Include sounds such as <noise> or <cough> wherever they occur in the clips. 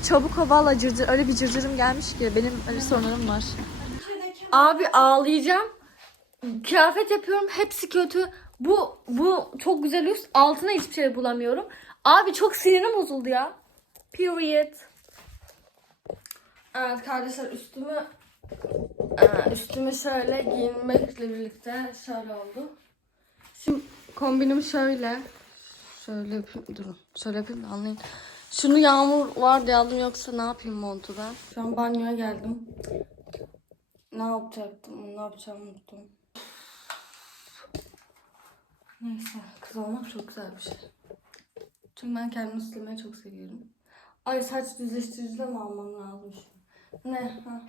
Çabuk valla cırcır öyle bir cırcırım gelmiş ki benim öyle sorunlarım var. Abi ağlayacağım. Kıyafet yapıyorum. Hepsi kötü. Bu bu çok güzel üst. Altına hiçbir şey bulamıyorum. Abi çok sinirim bozuldu ya. Period. Evet kardeşler üstümü Aa, üstümü şöyle giyinmekle birlikte şöyle oldu. Şimdi kombinim şöyle. Şöyle yapayım. Durun. Şöyle yapayım da anlayın. Şunu yağmur var diye yoksa ne yapayım montu ben. Şu an banyoya geldim. Ne yapacaktım? Ne yapacağımı unuttum. Neyse. Kız olmak çok güzel bir şey. Çünkü ben kendimi süslemeyi çok seviyorum. Ay saç düzleştirici de mi almam lazım şu? Ne? Ha.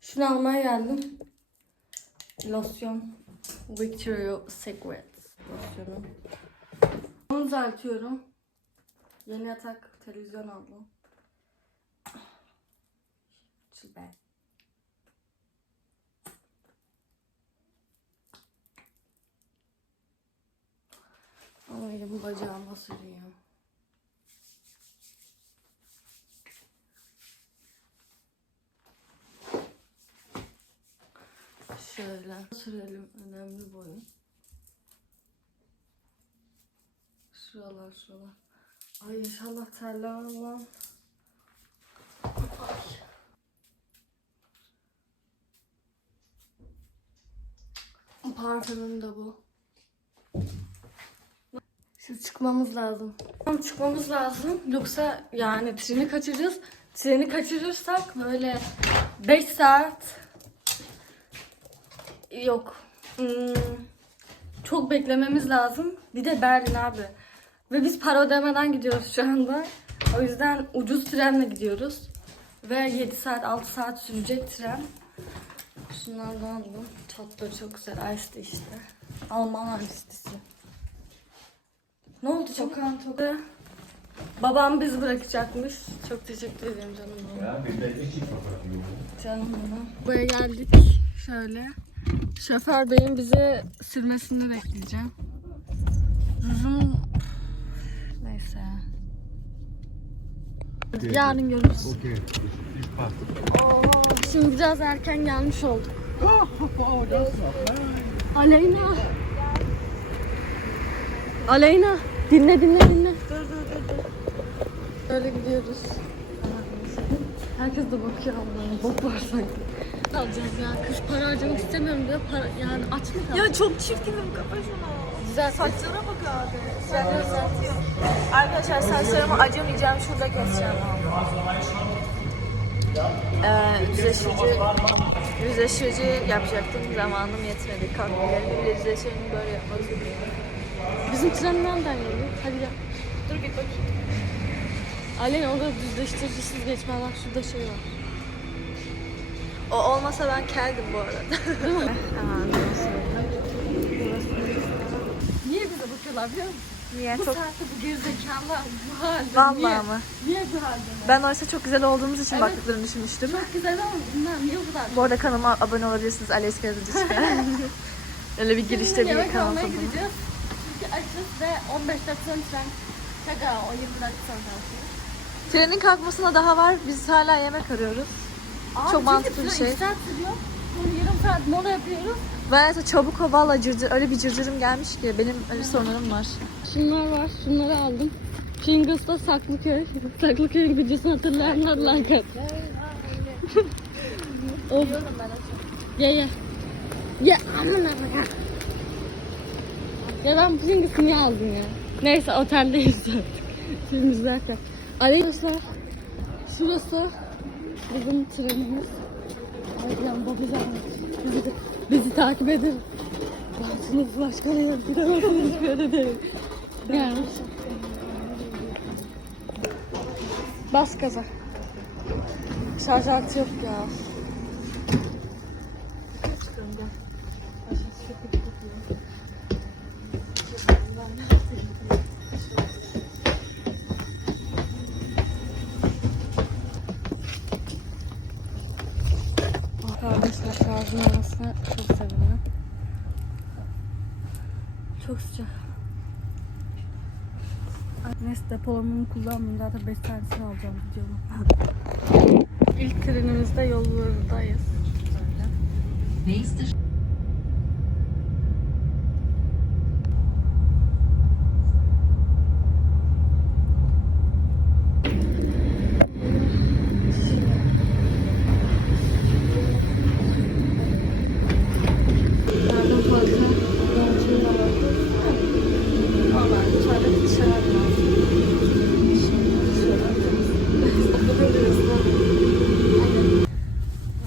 Şunu almaya geldim. Losyon. Victoria's Secret losyonu. Onu düzeltiyorum. Yeni yatak televizyon aldım. Süper. Ama elim bacağıma sürüyor. Şöyle sürelim önemli boyun. Şuralar şuralar. Ay inşallah terlemem. Ay. Parfümüm de bu. Şimdi çıkmamız lazım. Tamam çıkmamız lazım. Yoksa yani treni kaçıracağız. Treni kaçırırsak böyle 5 saat yok. Hmm, çok beklememiz lazım. Bir de Berlin abi. Ve biz para ödemeden gidiyoruz şu anda. O yüzden ucuz trenle gidiyoruz. Ve 7 saat 6 saat sürecek tren. Şunlardan aldım. Tatları çok güzel. Ice işte. Alman Ice'si. Ne oldu çok çok Babam bizi bırakacakmış. Çok teşekkür ederim canım benim. Ja, bir de fotoğrafı yok. Canım benim. Buraya geldik. Şöyle. Şoför beyin bize sürmesini bekleyeceğim. Uzun... Neyse. Yarın görürüz. Pass. Oo, şimdi biraz erken gelmiş olduk. <laughs> Aleyna. Aleyna. Dinle dinle dinle. Dur dur dur. dur. Öyle gidiyoruz. Herkes de bakıyor Allah'ım. Bok var sanki. Alacağız ya. Kız para harcamak istemiyorum diyor. Para, yani aç mı kaldı? Ya çok çirkinim kafasına. Güzel. Saçlara bak abi. Arkadaşlar saçlarımı acımayacağım. Şurada keseceğim. Ee, yüzleşici, yüzleşici yapacaktım. Zamanım yetmedi. Kalkma geldi. Bir de yüzleşirini böyle yapmak istiyorum. Bizim tren nereden geliyor? Hadi gel. Dur bir bakayım. Aleyna orada düzleştiricisiz geçme var. Şurada şey var. O olmasa ben keldim bu arada. <laughs> Niye bize bakıyorlar biliyor musun? Niye? Bu Çok... saatte bu gerizekalılar bu halde. Vallahi niye? mı? Niye bu halde? Ben oysa çok güzel olduğumuz için Evet. baktıklarını düşünmüştüm. Çok güzel ama bunlar niye bu kadar? Bu arada kanalıma abone olabilirsiniz. Yazıcı çıkar. <laughs> Öyle bir girişte Şimdi bir kanal tanıtımı. gideceğiz. Çünkü açız ve 15 dakikadan tren. Şaka o 20 dakika sonra. Trenin kalkmasına daha var. Biz hala yemek arıyoruz. Abi Çok mantıklı bir çünkü şey. sürüyor. Sonra yarım saat mola yapıyoruz. Ben de çabuk valla cırcır, öyle bir cırcırım gelmiş ki benim öyle sorunlarım var. Şunlar var. Şunları aldım. Pringles'ta Saklıköy. Saklıköy'ün videosunu hatırlayanlar like at. <laughs> of. Ye ye. Ye amına ya. Ya ben Pringles'ı niye aldım ya? Neyse oteldeyiz artık. Film izlerken. Arkadaşlar şurası bizim trenimiz. Aydan babacan bizi, bizi takip edin. Bansınız başka yere gidemezsiniz hiçbir yere değil. Gelmiş. Bas gaza. Şarj altı yok ya. Çıkalım gel. Aşağısı çok kötü kokuyor. Arkadaşlar şarjın olmasına çok sevindim. Çok sıcak. Depolamamı kullanmayayım. Zaten 5 tanesini alacağım videomu. İlk trenimizde yollardayız. Nächste Nereden fazla yolculuğa bakıyoruz. Valla içeride bir şeyler lazım.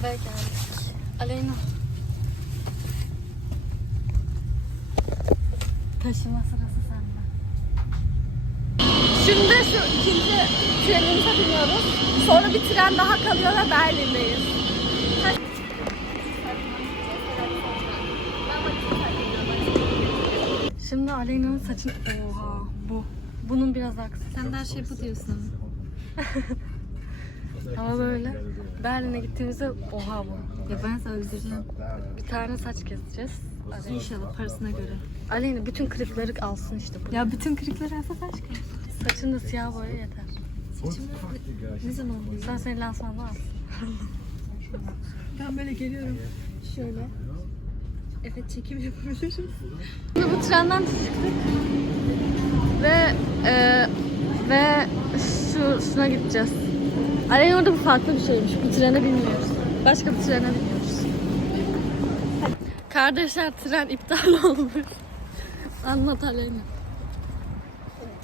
Ve geldik. Aleyna. Taşıma sırası sende. Şimdi şu ikinci trenimize biniyoruz. Sonra bir tren daha kalıyor ve Berlin'deyiz. Şimdi Aleyna'nın saçını... Oha bu. Bunun biraz aksi. Sen de her şey bu diyorsun Ama <laughs> böyle Berlin'e gittiğimizde oha bu. Ya ben sana üzüleceğim. Bir tane saç keseceğiz. Aleyna. İnşallah parasına göre. Aleyna bütün kırıkları alsın işte. bu. Ya bütün kırıkları alsa aşk Saçında siyah boya yeter. Ne zaman oluyor? Sen senin lansmanını al. Ben böyle geliyorum. Şöyle. Evet çekim yapabilirim. Bu trenden çıktık. Ve e, ve şu şuna gideceğiz. Aleyna orada bu farklı bir şeymiş. Bu trene binmiyoruz. Başka bir trene biniyoruz. Kardeşler tren iptal <laughs> olmuş. Anlat Aleyna.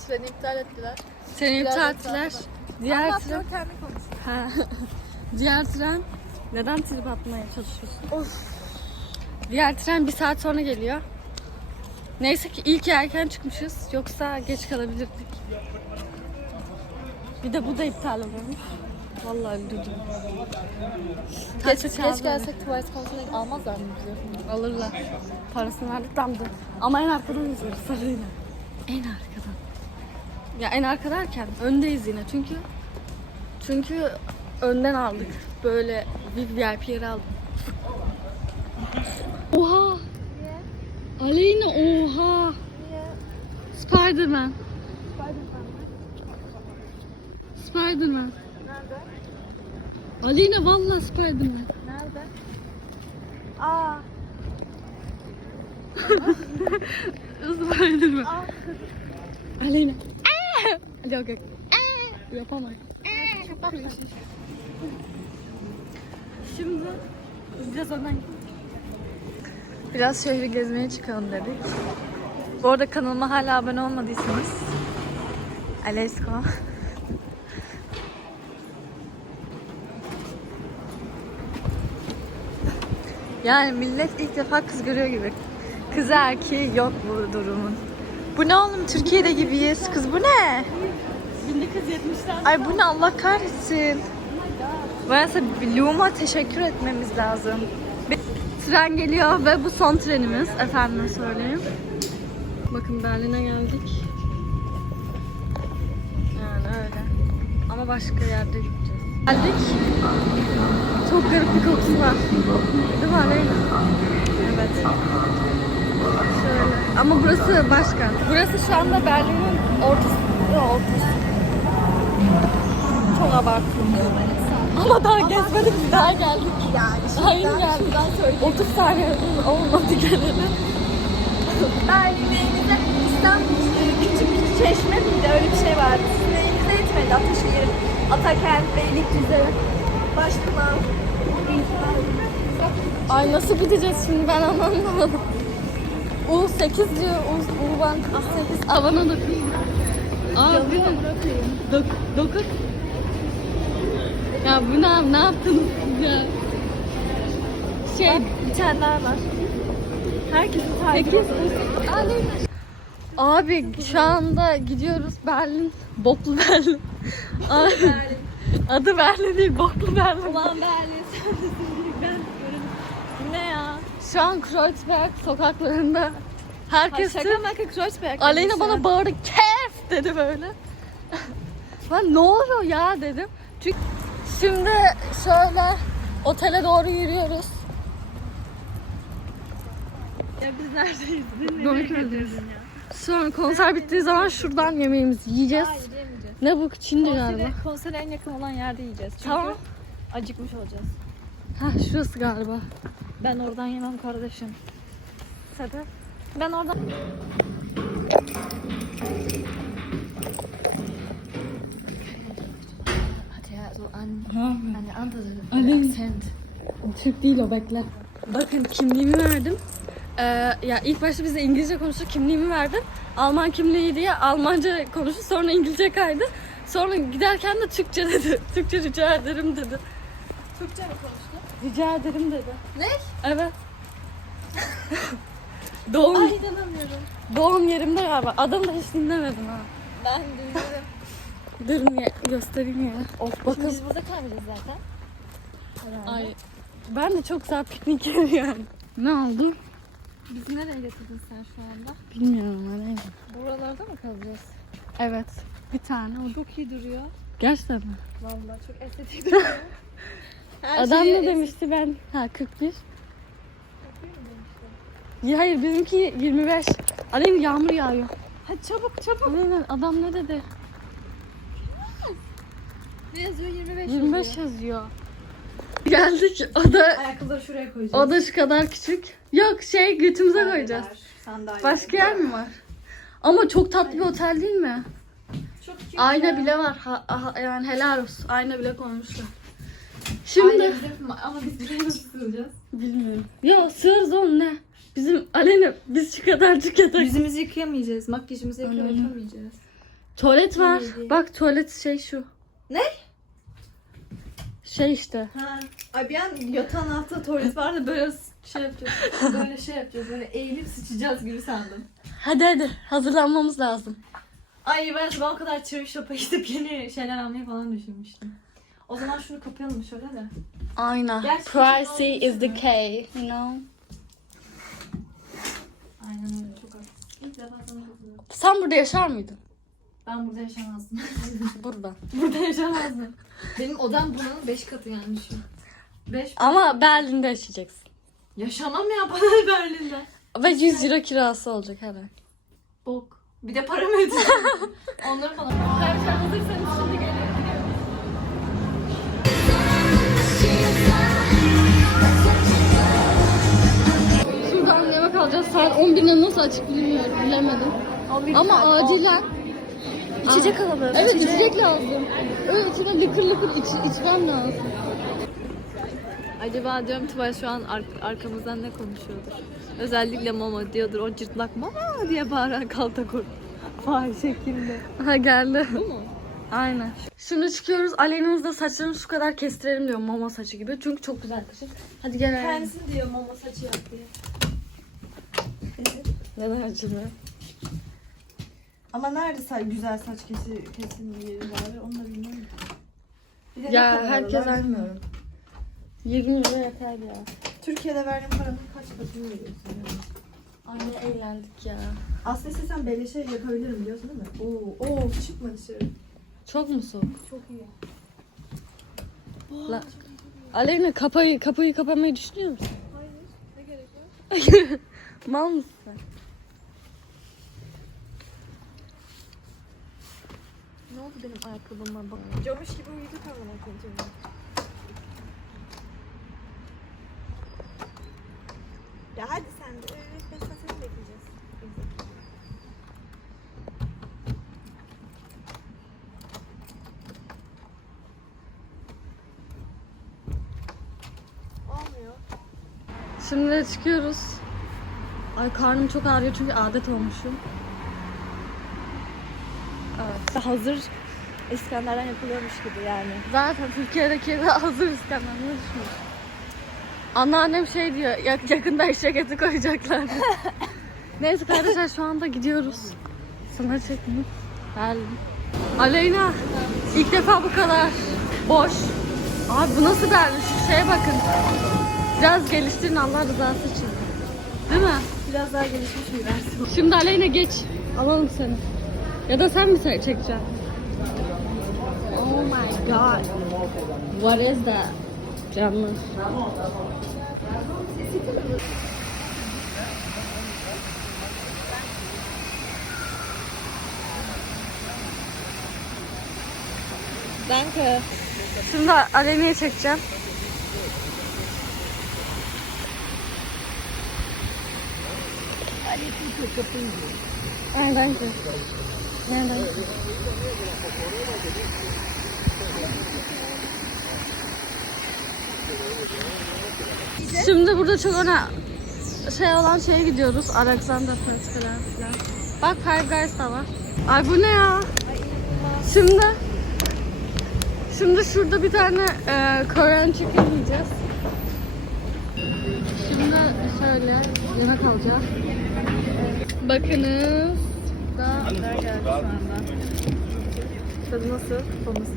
Treni iptal ettiler. Seni iptal ettiler. Diğer tren, ha. <laughs> Diğer tren neden trip atmaya çalışıyorsun? Of. Diğer tren bir saat sonra geliyor. Neyse ki ilk erken çıkmışız. Yoksa geç kalabilirdik. Bir de bu da iptal olmuş. Vallahi öldürdüm. Geç, geç gelsek tuvalet konusunda almazlar mı bizi? Alırlar. Parasını verdik damdı. Ama en arkadan izliyoruz sarıyla. En arkadan. Ya en arka derken öndeyiz yine çünkü çünkü önden aldık. Böyle bir VIP yeri aldık. Oha! Aleyna oha! Spiderman. Spiderman. Nerede? Aleyna vallahi Spiderman. Nerede? Aa. <laughs> Spiderman. Aleyna. Yok yok. Yapamam. Şimdi biraz önden Biraz şehri gezmeye çıkalım dedik. Bu arada kanalıma hala abone olmadıysanız Aleysko. Yani millet ilk defa kız görüyor gibi. Kız erkeği yok bu durumun. Bu ne oğlum Türkiye'de gibiyiz. Kız bu ne? 1970'ler. Ay bu ne Allah kahretsin. Varsa Bloom'a teşekkür etmemiz lazım. Tren geliyor ve bu son trenimiz. Efendime söyleyeyim. Bakın Berlin'e geldik. Yani öyle. Ama başka yerde gideceğiz. Geldik. Çok garip bir kokusu var. Değil mi Aleyna? Evet. Şöyle. Ama burası başka. Burası şu anda Berlin'in ortası. Yok, ortası. Çok abartılıyor. Ama daha gezmedik, daha geldik. Yani Hayır geldik. 30 saniye olmadı geleli. Berlin'imizde İstanbul küçük bir çeşme miydi? Öyle bir şey vardı. Sizin elinizde yetmedi Ataşehir, Atakent, Beylikdüzü, Başpınar. Ay nasıl gideceğiz şimdi ben anlamadım. U8 diyor. U, U-Bank U8. Avana dokun. Abi. Dok, dokun. Ya bu ne, ne yaptınız siz ya? Şey, Bir tane daha var. Herkesin 8 Abi şu anda gidiyoruz Berlin. Boklu Berlin. Adı Berlin değil, Boklu Berlin. Ulan Berlin. Şu an Kreuzberg sokaklarında herkes Şaka maka Kreuzberg. Aleyna bana bağırdı kes dedi böyle. ben ne oluyor ya dedim. Çünkü şimdi şöyle otele doğru yürüyoruz. Ya biz neredeyiz? Doruköy'deyiz. Sonra konser bittiği zaman şuradan yemeğimizi yiyeceğiz. Hayır yemeyeceğiz. Ne bu? Çin'de galiba. Konsere, konsere en yakın olan yerde yiyeceğiz. Çünkü Tamam. acıkmış olacağız. Ha şurası galiba. Ben oradan yemem kardeşim. Sebep? Ben oradan... Hadi ya, so an, eine andere Akzent. Türk değil o bekle. Bakın kimliğimi verdim. Ee, ya ilk başta bize İngilizce konuştu. Kimliğimi verdim. Alman kimliği diye Almanca konuştu. Sonra İngilizce kaydı. Sonra giderken de Türkçe dedi. <laughs> Türkçe rica ederim dedi. Türkçe mi konuştu? Rica ederim dedi. Ne? Evet. <laughs> doğum, Ay inanamıyorum. doğum yerimde galiba. Adamı da hiç dinlemedim ha. Ben duyuyorum. Durun ya, göstereyim ya. Of bakın. biz burada kalmayacağız zaten. Herhalde. Ay. Ben de çok güzel piknik yeri yani. Ne oldu? Bizi nereye getirdin sen şu anda? Bilmiyorum anne. Buralarda mı kalacağız? Evet. Bir tane o. Çok iyi duruyor. Gerçekten mi? Vallahi çok estetik <laughs> duruyor. Her Adam ne demişti ben? Ha 41. Ya hayır bizimki 25. Aleyhine yağmur yağıyor. Hadi çabuk çabuk. Aynen adam ne dedi? Ne yazıyor? 25, 25 yazıyor. yazıyor. Geldik o da Ayakkabıları şuraya koyacağız. o da şu kadar küçük. Yok şey götümüze koyacağız. Sandalye. Başka yer mi var? Ama çok tatlı bir otel değil mi? Çok Ayna ya. bile var. Ha, ha- yani helal olsun. Ayna bile koymuşlar. Şimdi Ayna bizim ama biz buraya nasıl sığacağız? bilmiyorum. Yo sığırız oğlum ne? Bizim Alena biz şu kadarcık yatak. Yüzümüzü yıkayamayacağız. Makyajımızı Aynen. yıkayamayacağız. Tuvalet var. İyi. Bak tuvalet şey şu. Ne? Şey işte. Ha. Ay bir an yatağın altında tuvalet var da böyle şey yapacağız. Böyle şey yapacağız. Böyle eğilip sıçacağız gibi sandım. Hadi hadi hazırlanmamız lazım. Ay ben sabah o kadar çırış şopa gidip yeni şeyler almayı falan düşünmüştüm. O zaman şunu kapayalım şöyle de. Aynen. Gerçekten Pricy is the key, you know. Aynen öyle çok haklısın. İlk defa sana katılıyorum. Sen burada yaşar mıydın? Ben burada yaşamazdım. <laughs> Burada. burada yaşamazdım. Benim odam buranın 5 katı yani şu. 5 <laughs> Ama Berlin'de yaşayacaksın. Yaşamam ya bana Berlin'de. Ve 100 euro kirası olacak her ay. Bok. Bir de para mı ödeyeceğim? <laughs> Onları bana Arkadaşlar hazırsanız şimdi geliyorum. Şuradan yemek alacağız. Saat 11'de nasıl açık bilmiyorum. Bilemedim. Ama acilen. İçecek alalım. Evet içecek lazım. Öyle içine lıkır lıkır iç, içmem lazım. Acaba diyorum Tuval şu an ar- arkamızdan ne konuşuyordur? Özellikle Mama diyordur. O cırtlak Mama diye bağıran kaltakor. Fahir şeklinde. Ha geldi. Bu mu? Aynen. Şimdi çıkıyoruz. Aleyna'mızda saçlarını şu kadar kestirelim diyor mama saçı gibi. Çünkü çok güzel kışın. Hadi gel. Kendisi diyor Mama saçı yap diye. <laughs> Neden açılıyor? Ama nerede sa- güzel saç kesi kesim yeri var onu da bilmiyorum. Bir de ne Ya, kadar herkes alıyorlar aynı. bilmiyorum. 20 lira yeter ya. Türkiye'de verdiğin paranın kaç katını veriyorsun yani? Anne eğlendik ya. Aslında istesem beleşe yapabilirim biliyorsun değil mi? Oo, oo çıkma dışarı. Çok mu soğuk? Çok iyi. La. Aleyna kapıyı, kapıyı kapamayı düşünüyor musun? Hayır. Ne gerek var? <laughs> Mal mısın sen? Ne oldu benim ayakkabıma bak. Camış gibi uyuduk ama koyayım. Ya hadi sen de. Evet, ben sana seni bekleyeceğiz. Olmuyor. Şimdi de çıkıyoruz. Ay karnım çok ağrıyor çünkü adet olmuşum. Evet. Hazır İskender'den yapılıyormuş gibi yani. Zaten Türkiye'deki de hazır İskender. Ne düşünüyorsun? Anneannem şey diyor, yak- yakında eşek eti koyacaklar. <laughs> Neyse kardeşler şu anda gidiyoruz. Sana çekmiyor. Berlin. Aleyna, ilk defa bu kadar boş. Abi bu nasıl Berlin? Şu şeye bakın. Biraz geliştirin Allah rızası için. Değil mi? Biraz daha gelişmiş bir versiyon. Şimdi Aleyna geç. Alalım seni. Ya da sen mi çekeceksin? Oh my god. What is that? Canlı. Danke. Şimdi Aleyna'yı çekeceğim. Danke. Şimdi burada çok öne şey olan şeye gidiyoruz. Alexander falan. Bak Five Guys da var. Ay bu ne ya? Şimdi Şimdi şurada bir tane e, Korean chicken yiyeceğiz. Şimdi şöyle yemek alacağız. Bakınız. Da geldi şu anda. Tadı nasıl? Konusu.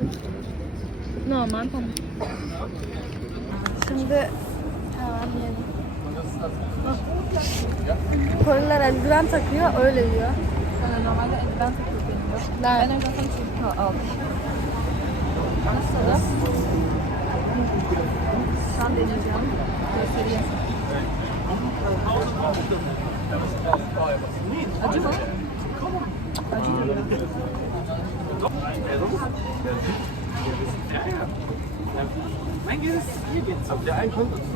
Normal pamuk. Şimdi hemen yiyelim. Koreliler eldiven takıyor, öyle yiyor. Ben normalde eldiven takıyor benim yok. Ben Ben eldiven takıyorum. aldım. nasıl? An deneyeceğim. Göstereyim. Acı mı? Acı diyor.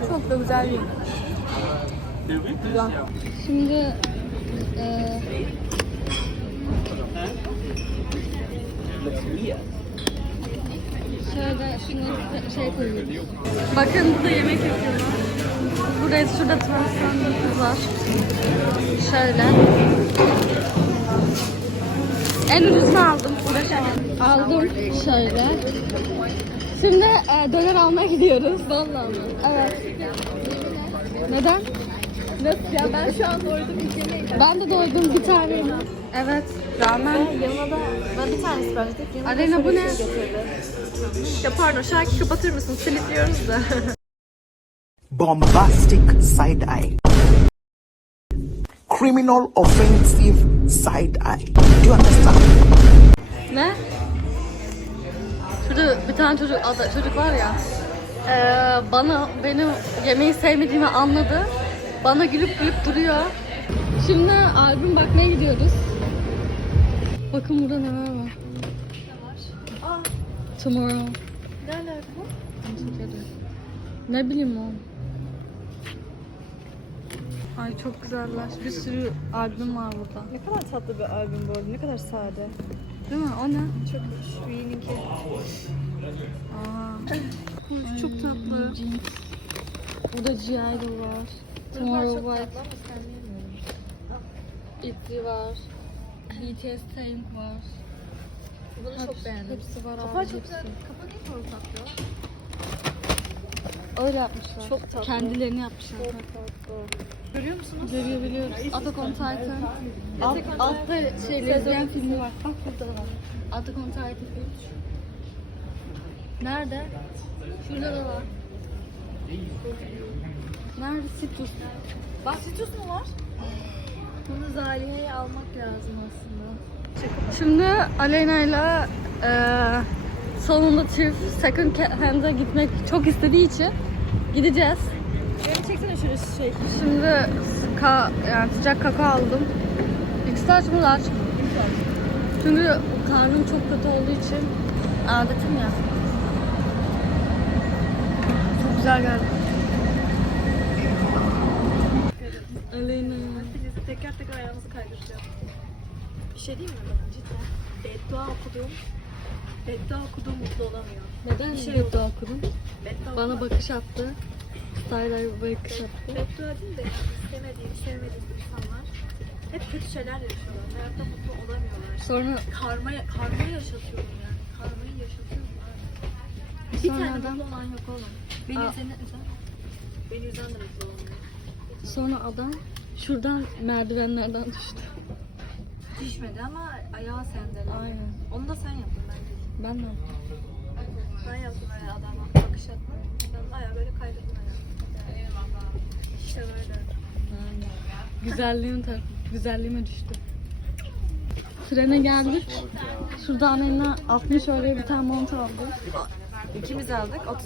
Çok da güzel yiyor. Şimdi e, şöyle şey koyuyoruz. Bakın burada yemek yapıyorlar. Buraya şurada tavşanımız var. Şöyle. En ucuzunu aldım. Aldım şöyle. Şimdi e, döner almaya gidiyoruz. Vallahi mi? Evet. Neden? Nasıl ya? Ben şu an doydum. Ben de doydum bir tane. Evet. Ramen. Yanına da ben bir tane sipariş ettik. Yanına Aleyna, bu ne? Ya pardon şarkı kapatır mısın? Silip diyoruz da. <laughs> bombastic side eye, criminal offensive side eye. Do you understand? ne? Şurada bir tane çocuk, çocuk var ya. eee, bana benim yemeği sevmediğimi anladı. Bana gülüp gülüp duruyor. Şimdi albüm bakmaya gidiyoruz. Bakın burada neler var. Tomorrow. Ne alaka? Ne bileyim o. Ay çok güzeller. Bir sürü albüm var burada. Ne kadar tatlı bir albüm bu arada. Ne kadar sade. Değil mi? O ne? Çok hoş. V'ninki. Aa. çok tatlı. Burada G-Idol var. Tomorrow White. ITZY var. BTS Tank var. Bunu çok beğendim. Hepsi var Kapağı abi. çok güzel. Niye soru tatlı? Öyle yapmışlar. Çok tatlı. Kendilerini yapmışlar. Görüyor musunuz? Görüyor biliyoruz. Attack on Titan. Alt, altta şey lezbiyen filmi var. Bak burada da var. Attack on Titan 3. Nerede? Şurada da var. Nerede? Citrus. Bak Citrus mu var? Bunu Zalihe'ye almak lazım aslında. Şimdi Aleyna ile eee, sonunda Thrift Second Hand'a gitmek çok istediği için gideceğiz. Beni çeksene şöyle şey. Şimdi ka yani sıcak kakao aldım. X'ler mı large? Çünkü karnım çok kötü olduğu için adetim ya. Çok güzel geldi. Aleyna. Teker ayağınızı kaydıracağım. Bir şey diyeyim mi? Bakın cidden. Beddua okudum. Beddua okudum mutlu olamıyor. Neden şey bir yok. dua kurun? Beddua Bana okumak- bakış attı. Styler bakış attı. Beddua değil de yani istemediğim, sevmediğim insanlar hep kötü şeyler yaşıyorlar. Hayatta mutlu olamıyorlar. Sonra Karma, karma yaşatıyorum yani. Karmayı yaşatıyorum abi. Bir tane adam- mutlu olan yok oğlum. Beni Aa. üzen, üzen. Beni üzen de mutlu olamıyor. sonra adam şuradan merdivenlerden düştü. Düşmedi ama ayağı sendeli. Aynen. Onu da sen yaptın bence. Ben de. Ben yaptım öyle adama bakış atma. Ben ayağı böyle kaydırdım ayağı. İşte böyle. Güzelliğim tar güzelliğime düştü. Trene geldik. Şuradan eline 60 öyle bir tane mont aldı. İkimiz aldık 30-30.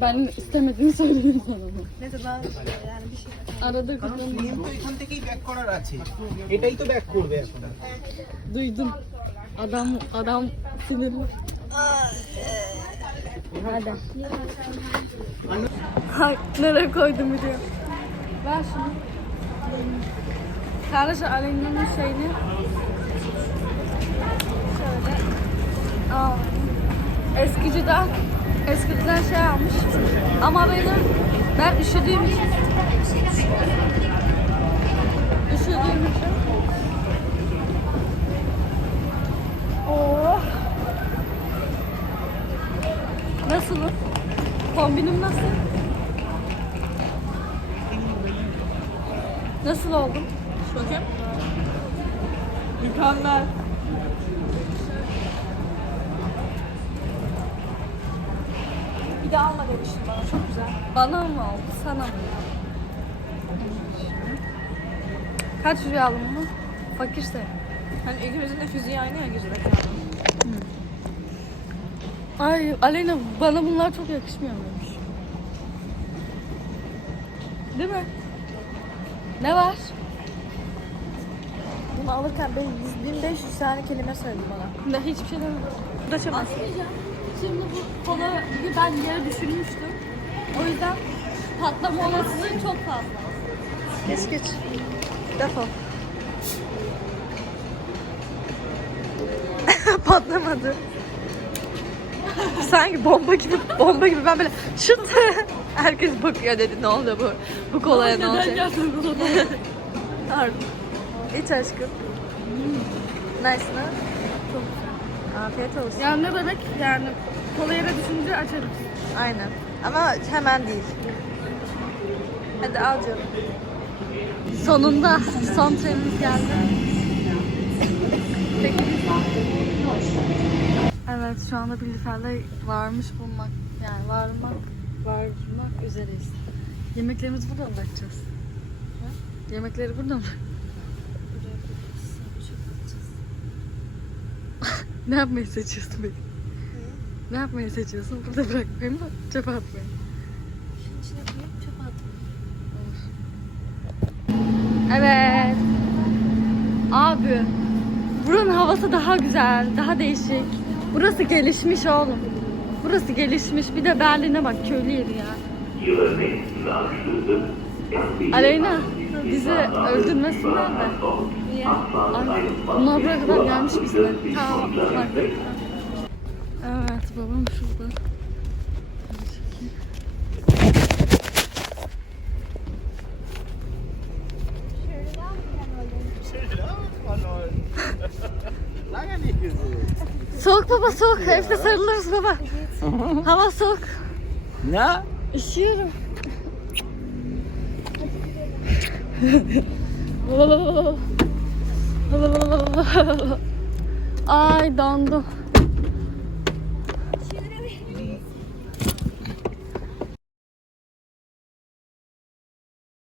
Ben istemediğimi söyleyeyim sana. Neyse ben yani bir şey Arada kızım plane তো এখান থেকেই ব্যাক করার আছে এটাই তো ব্যাক করবে এখন duydum. Adam adam sinirli. Hadi. Hay, nereye koydum video? Ver şunu. Kardeşler Aleyna'nın şeyini şöyle Aa, eskiciden eskiciden şey almış. Ama benim ben üşüdüğüm için üşüdüğüm için Oh. Nasılım? Kombinim nasıl? Nasıl oldum? Bakayım. Mükemmel. De alma demiştin bana. Çok güzel. Bana mı oldu? Sana mı? Kaç liraya aldın bunu? Fakirse. Hani ikimizin de fiziği aynı ya güzel. Ay Aleyna bana bunlar çok yakışmıyor muymuş? Değil mi? Ne var? Bunu alırken ben 100 1500 tane kelime söyledi bana. Ne hiçbir şey demedim. Bu da çabuk. Şimdi bu kolayı ben yere düşürmüştüm. O yüzden patlama olasılığı çok fazla. Geç geç. Defol. <laughs> Patlamadı. Sanki bomba gibi bomba gibi ben böyle şut <laughs> herkes bakıyor dedi ne oldu bu bu kolaya ne olacak? Harbi. <laughs> İç aşkım. Nice mi? Afiyet olsun. Yani ne demek? Yani kola yere düşünce açarız. Aynen. Ama hemen değil. Hadi al canım. Sonunda son trenimiz geldi. Evet şu anda Bildifel'de varmış bulmak yani varmak varmak üzereyiz. Yemeklerimizi burada mı bırakacağız? Yemekleri burada mı? Ne yapmayı seçiyorsun beni? Ne yapmayı seçiyorsun? Burada bırakmayı mı? Çöpe atmayı. Evet. Abi. Buranın havası daha güzel, daha değişik. Burası gelişmiş oğlum. Burası gelişmiş. Bir de Berlin'e bak köylü yeri ya. Aleyna bizi öldürmesinler de. Niye? Ay, bunlar buraya kadar gelmiş bizler. Tamam. bak. Evet babam şurada. Soğuk baba soğuk. Evde sarılırız baba. Hava soğuk. Ne? Üşüyorum. <laughs> <laughs> Ay dondum.